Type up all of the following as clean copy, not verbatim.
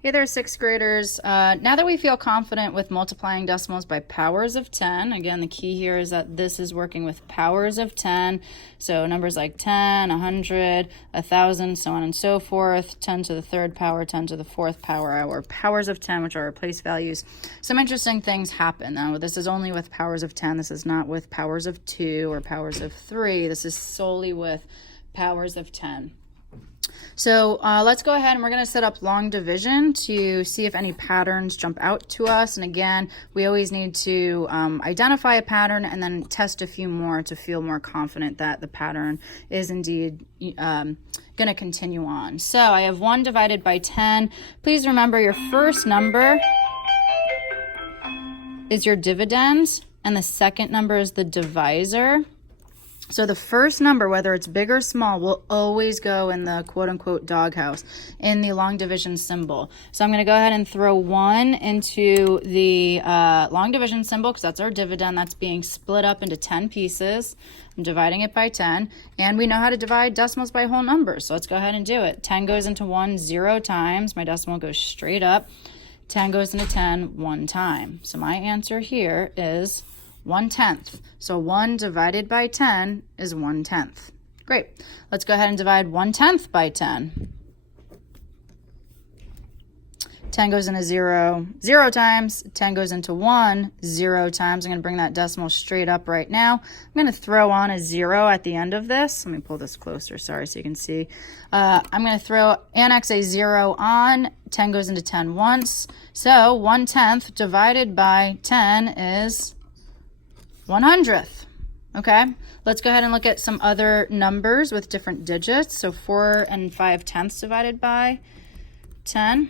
Hey there, sixth graders. Now that we feel confident with multiplying decimals by powers of 10, again, the key here is that this is working with powers of 10. So numbers like 10, 100, 1,000, so on and so forth, 10 to the third power, 10 to the fourth power, our powers of 10, which are our place values. Some interesting things happen. Now, this is only with powers of 10. This is not with powers of 2 or powers of 3. This is solely with powers of 10. So let's go ahead and we're going to set up long division to see if any patterns jump out to us. And again, we always need to identify a pattern and then test a few more to feel more confident that the pattern is indeed going to continue on. So I have 1 divided by 10. Please remember your first number is your dividend and the second number is the divisor. So the first number, whether it's big or small, will always go in the quote-unquote doghouse in the long division symbol. So I'm going to go ahead and throw 1 into the long division symbol because that's our dividend. That's being split up into 10 pieces. I'm dividing it by 10. And we know how to divide decimals by whole numbers. So let's go ahead and do it. 10 goes into 1 0 times. My decimal goes straight up. 10 goes into 10 1 time. So my answer here is 1/10. So 1 divided by 10 is 1/10. Great. Let's go ahead and divide 1/10 by 10. 10 goes into 0 0 times. 10 goes into 1 0 times. I'm going to bring that decimal straight up right now. I'm going to throw on a 0 at the end of this. Let me pull this closer, sorry, so you can see. I'm going to annex a 0 on. 10 goes into 10 once. So 1/10 divided by 10 is 1/100th. Okay, let's go ahead and look at some other numbers with different digits. So 4 5/10 divided by 10.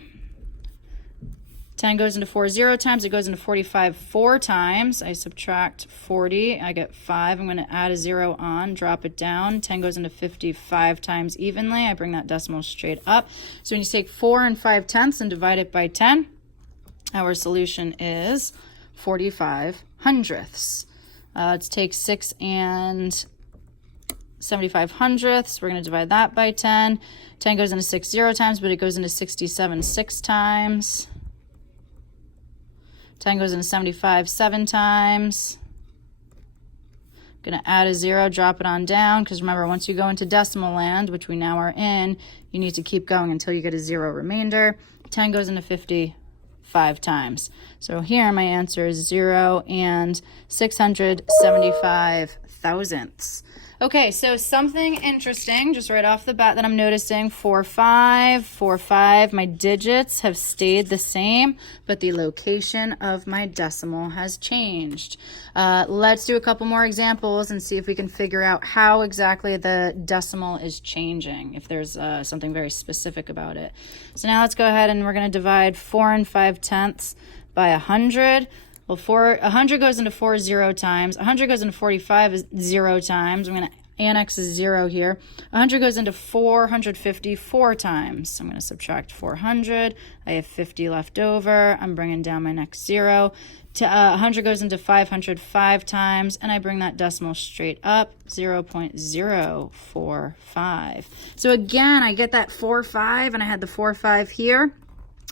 10 goes into 4 0 times. It goes into 45 4 times. I subtract 40. I get 5. I'm going to add a 0 on, drop it down. 10 goes into 55 times evenly. I bring that decimal straight up. So when you take 4 5/10 and divide it by 10, our solution is 45/100ths. Let's take 6 75/100ths. We're going to divide that by 10. 10 goes into 6 0 times, but it goes into 67 6 times. 10 goes into 75 7 times. Going to add a 0, drop it on down, because remember, once you go into decimal land, which we now are in, you need to keep going until you get a 0 remainder. 10 goes into 55 times. So here my answer is 0 675 thousandths. Okay, so something interesting just right off the bat that I'm noticing, 4 5 4 5, my digits have stayed the same, but the location of my decimal has changed. Let's do a couple more examples and see if we can figure out how exactly the decimal is changing, if there's something very specific about it. So now let's go ahead and we're going to divide 4 5/10 by 100. Well, 100 goes into 4 0 times. 100 goes into 45 0 times. I'm going to annex a 0 here. 100 goes into 454 times. So I'm going to subtract 400. I have 50 left over. I'm bringing down my next 0. 100 goes into 505 times, and I bring that decimal straight up, 0.045. So again, I get that 4 5, and I had the 4 5 here.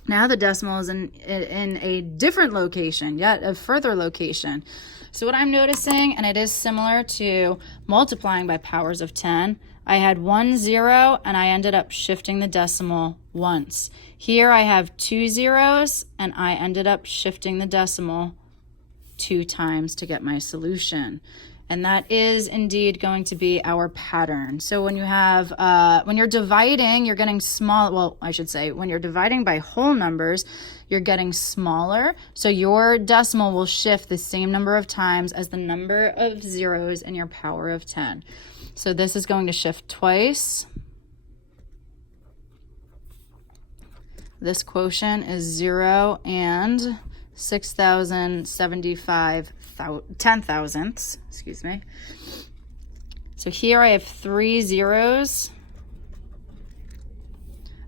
Now the decimal is in a different location, yet a further location. So what I'm noticing, and it is similar to multiplying by powers of 10, I had 1 0 and I ended up shifting the decimal once. Here I have 2 zeros and I ended up shifting the decimal 2 times to get my solution. And that is indeed going to be our pattern. So when you have, when you're dividing, you're getting small, well, I should say, when you're dividing by whole numbers, you're getting smaller. So your decimal will shift the same number of times as the number of zeros in your power of 10. So this is going to shift twice. This quotient is 0 and 6,075 10 thousandths, excuse me. So here I have 3 zeros.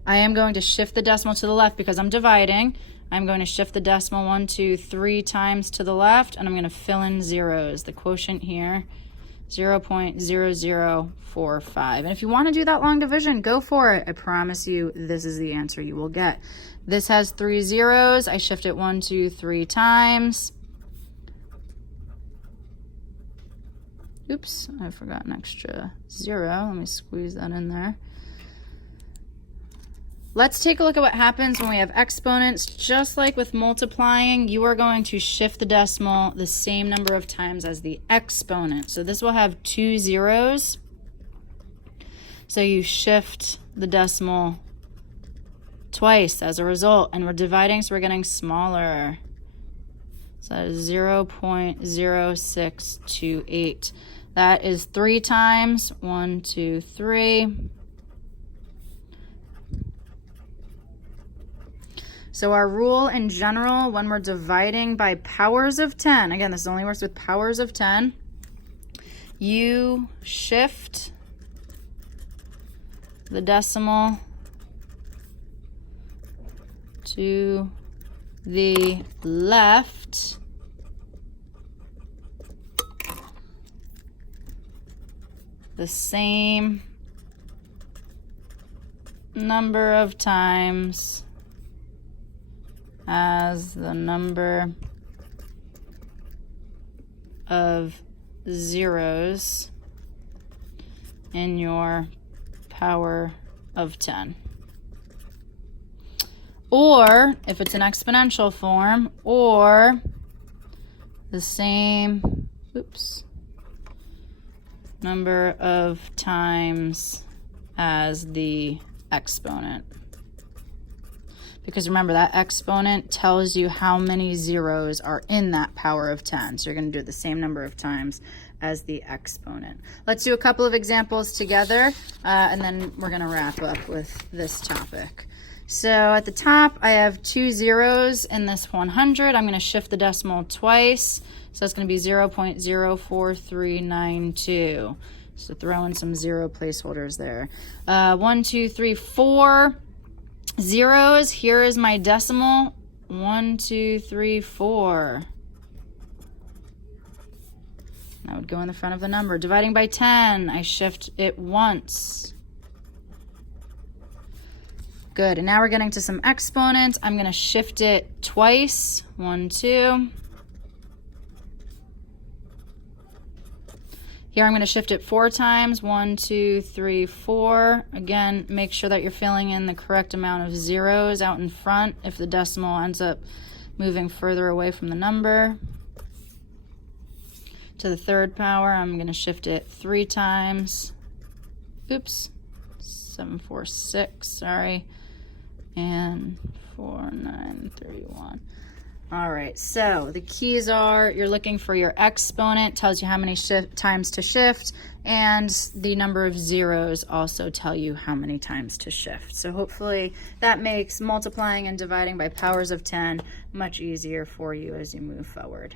I am going to shift the decimal to the left because I'm dividing. I'm going to shift the decimal 1, 2, 3 times to the left, and I'm going to fill in zeros. The quotient here 0.0045. And if you want to do that long division, go for it. I promise you, this is the answer you will get. This has 3 zeros. I shift it 1, 2, 3 times. Oops, I forgot an extra 0. Let me squeeze that in there. Let's take a look at what happens when we have exponents. Just like with multiplying, you are going to shift the decimal the same number of times as the exponent. So this will have 2 zeros. So you shift the decimal twice as a result, and we're dividing, so we're getting smaller. So that is 0.0628. That is 3 times. 1, 2, 3. So our rule in general, when we're dividing by powers of 10, again, this only works with powers of 10, you shift the decimal to the left the same number of times as the number of zeros in your power of 10. Or, if it's an exponential form, or the same, number of times as the exponent. Because remember, that exponent tells you how many zeros are in that power of 10. So you're going to do it the same number of times as the exponent. Let's do a couple of examples together, and then we're going to wrap up with this topic. So at the top, I have 2 zeros in this 100. I'm going to shift the decimal twice. So that's going to be 0.04392. So throw in some 0 placeholders there. 1, 2, 3, 4 zeros. Here is my decimal. 1, 2, 3, 4. That would go in the front of the number. Dividing by 10, I shift it once. Good, and now we're getting to some exponents. I'm going to shift it twice. 1, 2. Here I'm going to shift it 4 times. 1, 2, 3, 4. Again, make sure that you're filling in the correct amount of zeros out in front if the decimal ends up moving further away from the number. To the 3rd power, I'm going to shift it 3 times. Oops, 7, 4, 6, sorry. And 4, 9, 31. All right, so the keys are, you're looking for your exponent, tells you how many times to shift, and the number of zeros also tell you how many times to shift. So hopefully that makes multiplying and dividing by powers of 10 much easier for you as you move forward.